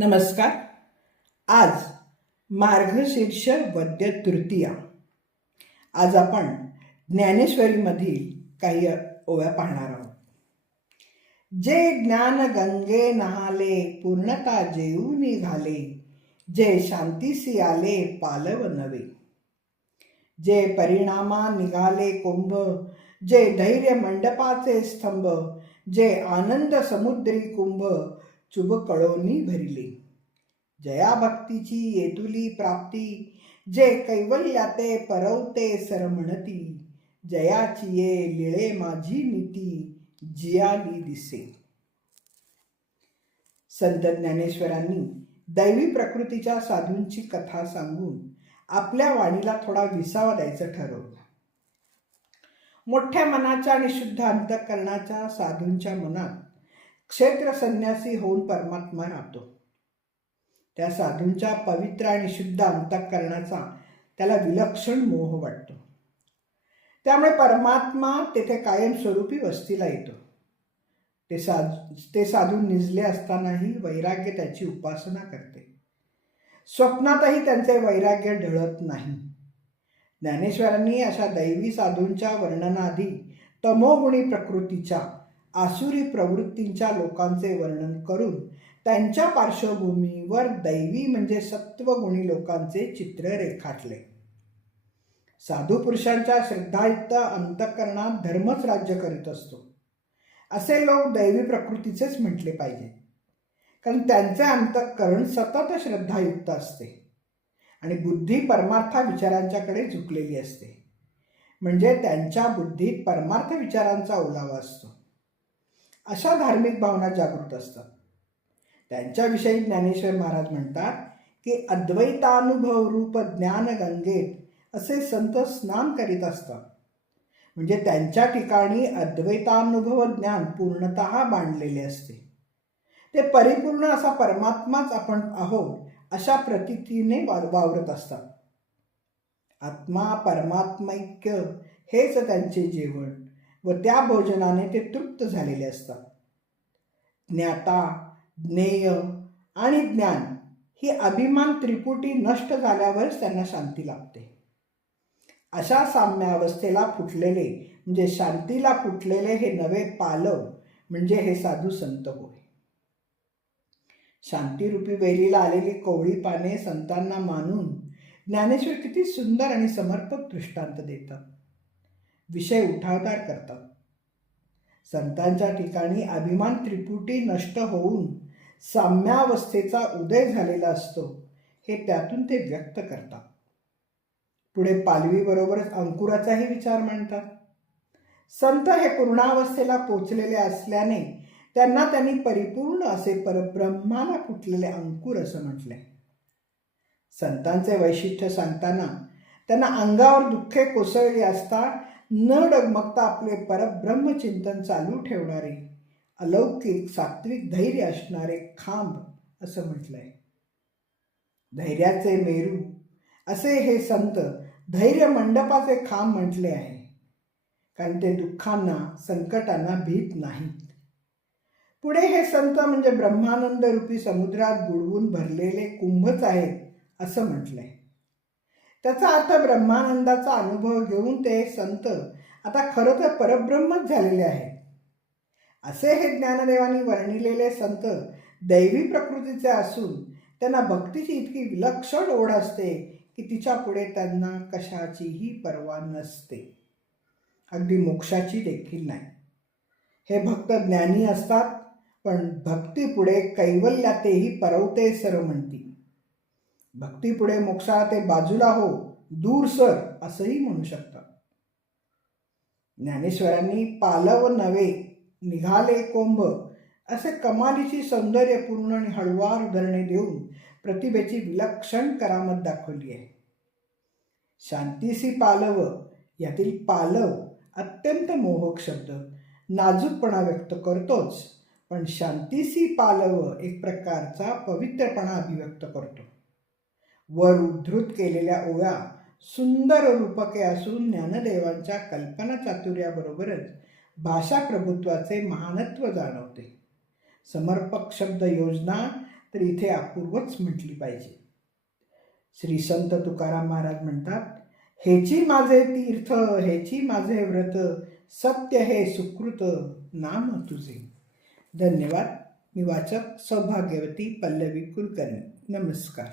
नमस्कार. आज मार्गशीर्ष वद्य तृतीया. आज आपण ज्ञानेश्वरीमधील काही ओव्या पाहणार आहोत. जे ज्ञान गंगे नहाले पूर्णता जेऊ निघाले जे शांतीसी आले पालव नवे. जे परिणामा निघाले कुंभ जे धैर्य मंडपाचे स्तंभ जे आनंद समुद्री कुंभ चुब कळोनी भरिली. जया भक्तीची येतुली प्राप्ती जे कैवल्याते परवते सरमणती जयाची ये लिळे माझी नीती जियाली दिसे. संत ज्ञानेश्वरांनी दैवी प्रकृतीच्या साधूंची कथा सांगून आपल्या वाणीला थोडा विसावा द्यायचं ठरवलं. मोठ्या मनाच्या आणि शुद्ध अंतकरणाच्या साधूंच्या मनात क्षेत्र संन्यासी होऊन परमात्मा राहतो. त्या साधूंच्या पवित्र आणि शुद्ध अंतकरणाचा त्याला विलक्षण मोह वाटतो. त्यामुळे परमात्मा तेथे कायमस्वरूपी वस्तीला येतो. ते साध ते साधू निजले असतानाही वैराग्य त्याची उपासना करते. स्वप्नातही त्यांचे वैराग्य ढळत नाही. ज्ञानेश्वरांनी अशा दैवी साधूंच्या वर्णनाआधी तमोगुणी प्रकृतीच्या आसुरी प्रवृत्तींच्या लोकांचे वर्णन करून त्यांच्या पार्श्वभूमीवर दैवी म्हणजे सत्वगुणी लोकांचे चित्र रेखाटले. साधू पुरुषांच्या श्रद्धायुक्त अंतकरणात धर्मच राज्य करीत असतो. असे लोक दैवी प्रकृतीचेच म्हटले पाहिजे. कारण त्यांचे अंतःकरण सतत श्रद्धायुक्त असते. आणि बुद्धी परमार्थ विचारांच्याकडे झुकलेली असते. म्हणजे त्यांच्या बुद्धीत परमार्थ विचारांचा ओलावा असतो. अशा धार्मिक भावना जागृत असतात. त्यांच्याविषयी ज्ञानेश्वर महाराज म्हणतात की अद्वैतानुभव रूप ज्ञान गंगेत असे संत स्नान करीत असतात. म्हणजे त्यांच्या ठिकाणी अद्वैतानुभव ज्ञान पूर्णत बांधलेले असते. ते परिपूर्ण असा परमात्माच आपण आहोत अशा प्रतितीने वावरत असतात. आत्मा परमात्मैक्य हेच त्यांचे जेवण. व त्या भोजनाने ते तृप्त झालेले असतात. ज्ञाता ज्ञेय आणि ज्ञान ही अभिमान त्रिपुटी नष्ट झाल्यावरच त्यांना शांती लाभते. अशा साम्यावस्थेला फुटलेले म्हणजे शांतीला फुटलेले हे नवे पालव म्हणजे हे साधू संत होय. शांतीरूपी वेलीला आलेली कोवळी पाने संतांना मानून ज्ञानेश्वर किती सुंदर आणि समर्पक दृष्टांत देतात. विषय उठावदार करतात. संतांच्या ठिकाणी अभिमान त्रिपुटी नष्ट होऊन साम्यावस्थेचा उदय झालेला असतो हे त्यातून ते व्यक्त करतात. पुढे पालवीबरोबरच अंकुराचाही विचार मांडतात. संत हे पूर्णावस्थेला पोचलेले असल्याने त्यांना त्यांनी परिपूर्ण असे परब्रह्माला फुटलेले अंकुर असं म्हटले. संतांचे वैशिष्ट्य सांगताना त्यांना अंगावर दुःखे कोसळली असता न डगमगता आपले परब्रह्म चिंतन चालू ठेवणारे अलौकिक सात्विक धैर्य असणारे खांब असं म्हटलंय. धैर्याचे मेरू असे हे संत धैर्य मंडपाचे खांब म्हटले आहे. कारण ते दुःखांना संकटांना भीत नाहीत. पुढे हे संत म्हणजे ब्रह्मानंद रूपी समुद्रात बुडवून भरलेले कुंभच आहेत असं म्हटलंय. त्याचा अर्थ ब्रह्मानंदाचा अनुभव घेऊन ते संत. आता खरं तर परब्रह्मच झालेले आहेत. असे हे ज्ञानदेवांनी वर्णिलेले संत दैवी प्रकृतीचे असून त्यांना भक्तीची इतकी विलक्षण ओढ असते की तिच्या पुढे त्यांना कशाचीही पर्वा नसते. अगदी मोक्षाची देखील नाही. हे भक्त ज्ञानी असतात पण भक्तीपुढे कैवल्यातेही परवते सर म्हणती भक्तीपुढे मोक्षा ते बाजूला हो दूर सर असंही म्हणू शकतात. ज्ञानेश्वरांनी पालव नवे निघाले कोंभ असे कमालीची सौंदर्यपूर्ण आणि हळुवार उदाहरणे देऊन प्रतिभेची विलक्षण करामत दाखवली आहे. शांतीसी पालव यातील पालव अत्यंत मोहक शब्द नाजूकपणा व्यक्त करतोच पण शांतीसी पालव एक प्रकारचा पवित्रपणा अभिव्यक्त करतो. वर उद्धृत केलेल्या ओव्या सुंदर रूपके असून ज्ञानदेवांच्या कल्पना चातुर्याबरोबरच भाषा प्रभुत्वाचे महानत्व जाणवते. समर्पक शब्द योजना तर इथे अपूर्वच म्हटली पाहिजे. श्री संत तुकाराम महाराज म्हणतात हेची माझे तीर्थ हेची माझे व्रत सत्य हे सुकृत नाम तुझे. धन्यवाद. मी वाचक सौभाग्यवती पल्लवी कुलकर्णी. नमस्कार.